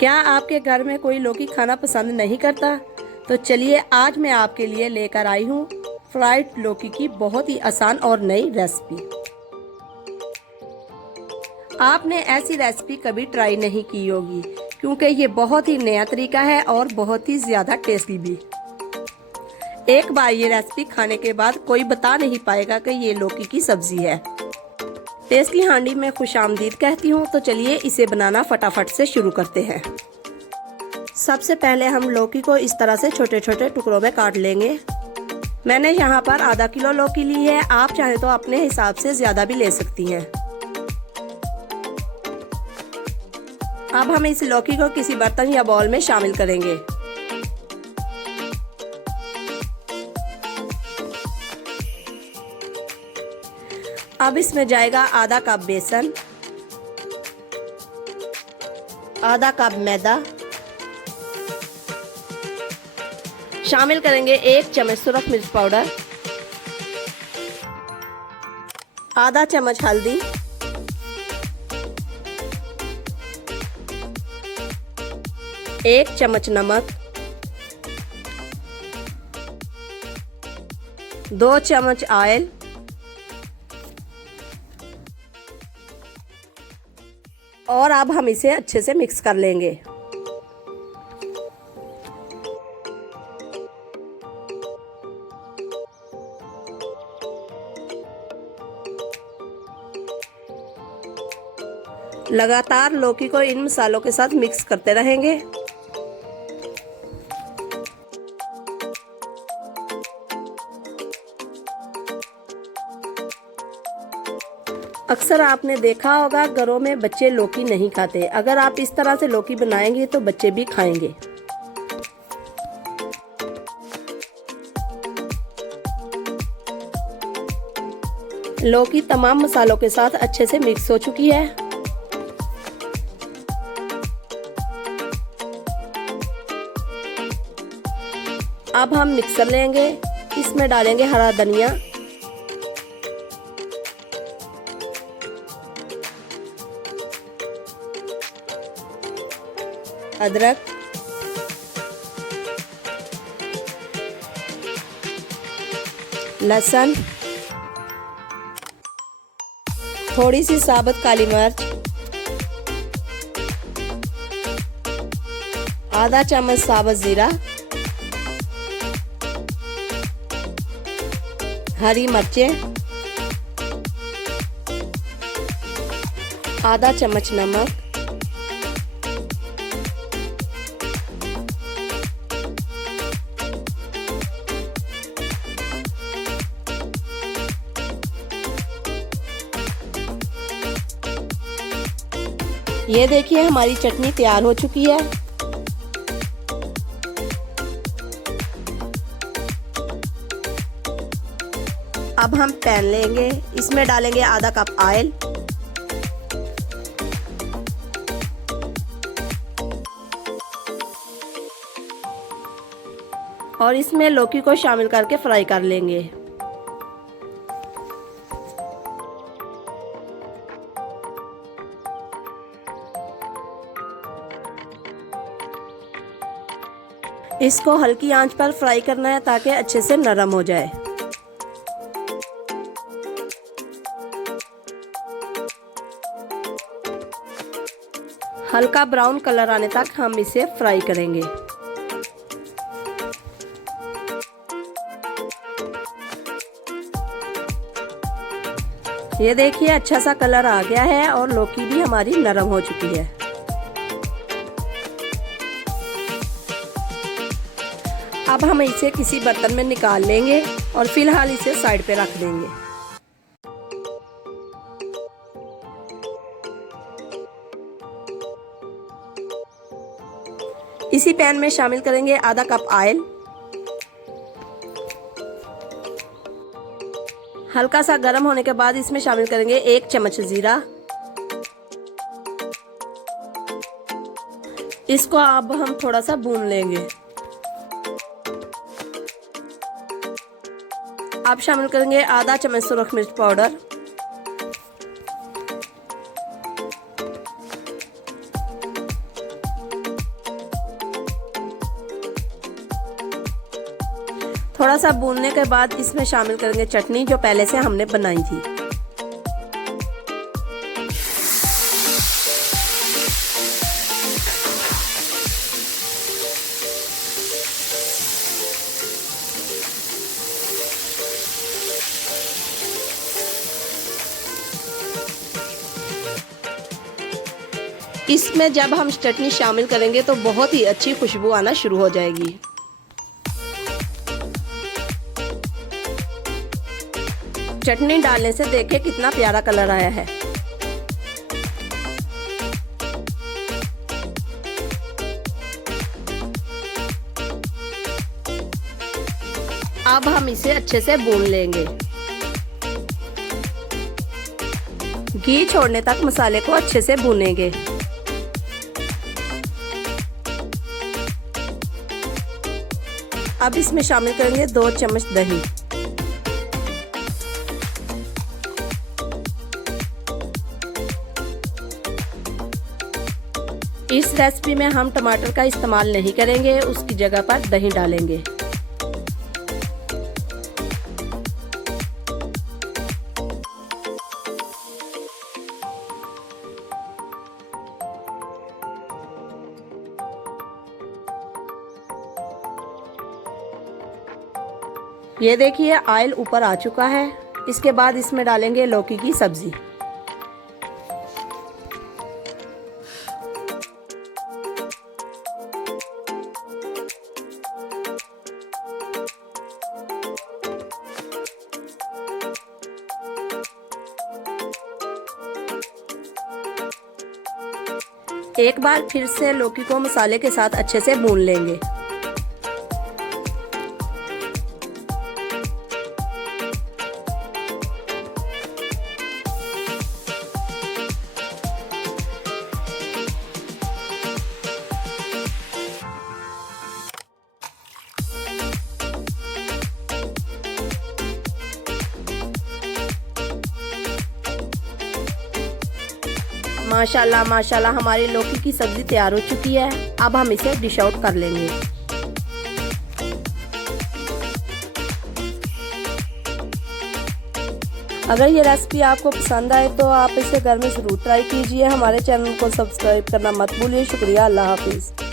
क्या आपके घर में कोई लौकी खाना पसंद नहीं करता? तो चलिए आज मैं आपके लिए लेकर आई हूँ फ्राइड लौकी की बहुत ही आसान और नई रेसिपी। आपने ऐसी रेसिपी कभी ट्राई नहीं की होगी क्योंकि ये बहुत ही नया तरीका है और बहुत ही ज़्यादा टेस्टी भी। एक बार ये रेसिपी खाने के बाद कोई बता नहीं पाएगा कि ये लौकी की सब्जी है। टेस्टी हांडी में खुशामदीद कहती हूँ। तो चलिए इसे बनाना फटाफट से शुरू करते हैं। सबसे पहले हम लौकी को इस तरह से छोटे छोटे टुकड़ों में काट लेंगे। मैंने यहाँ पर आधा किलो लौकी ली है, आप चाहें तो अपने हिसाब से ज़्यादा भी ले सकती हैं। अब हम इस लौकी को किसी बर्तन या बाउल में शामिल करेंगे। अब इसमें जाएगा आधा कप बेसन, आधा कप मैदा, शामिल करेंगे 1 चम्मच सुरख मिर्च पाउडर, आधा चम्मच हल्दी, एक चम्मच नमक, 2 चम्मच ऑयल, और अब हम इसे अच्छे से मिक्स कर लेंगे। लगातार लौकी को इन मसालों के साथ मिक्स करते रहेंगे। अक्सर आपने देखा होगा घरों में बच्चे लौकी नहीं खाते। अगर आप इस तरह से लौकी बनाएंगे तो बच्चे भी खाएंगे। लौकी तमाम मसालों के साथ अच्छे से मिक्स हो चुकी है। अब हम मिक्सर लेंगे, इसमें डालेंगे हरा धनिया, अदरक, लहसुन, थोड़ी सी साबुत काली मिर्च, आधा चम्मच साबुत जीरा, हरी मिर्चें, आधा चम्मच नमक, ये देखिए हमारी चटनी तैयार हो चुकी है। अब हम पैन लेंगे, इसमें डालेंगे आधा कप ऑयल, और इसमें लौकी को शामिल करके फ्राई कर लेंगे। इसको हल्की आंच पर फ्राई करना है ताकि अच्छे से नरम हो जाए। हल्का ब्राउन कलर आने तक हम इसे फ्राई करेंगे। ये देखिए अच्छा सा कलर आ गया है और लौकी भी हमारी नरम हो चुकी है। अब हम इसे किसी बर्तन में निकाल लेंगे और फिलहाल इसे साइड पे रख देंगे। इसी पैन में शामिल करेंगे आधा कप ऑयल, हल्का सा गर्म होने के बाद इसमें शामिल करेंगे 1 चम्मच जीरा। इसको अब हम थोड़ा सा भून लेंगे। अब शामिल करेंगे आधा चम्मच सुरख मिर्च पाउडर, थोड़ा सा भूनने के बाद इसमें शामिल करेंगे चटनी जो पहले से हमने बनाई थी। इसमें जब हम चटनी शामिल करेंगे तो बहुत ही अच्छी खुशबू आना शुरू हो जाएगी। चटनी डालने से देखिए कितना प्यारा कलर आया है। अब हम इसे अच्छे से भून लेंगे। घी छोड़ने तक मसाले को अच्छे से भूनेंगे। अब इसमें शामिल करेंगे 2 चम्मच दही। इस रेसिपी में हम टमाटर का इस्तेमाल नहीं करेंगे, उसकी जगह पर दही डालेंगे। ये देखिए ऑयल ऊपर आ चुका है। इसके बाद इसमें डालेंगे लौकी की सब्जी। एक बार फिर से लौकी को मसाले के साथ अच्छे से भून लेंगे। माशाल्लाह माशाल्लाह हमारी लौकी की सब्जी तैयार हो चुकी है। अब हम इसे डिश आउट कर लेंगे। अगर ये रेसिपी आपको पसंद आए तो आप इसे घर में ज़रूर ट्राई कीजिए। हमारे चैनल को सब्सक्राइब करना मत भूलिए। शुक्रिया। अल्लाह हाफिज़।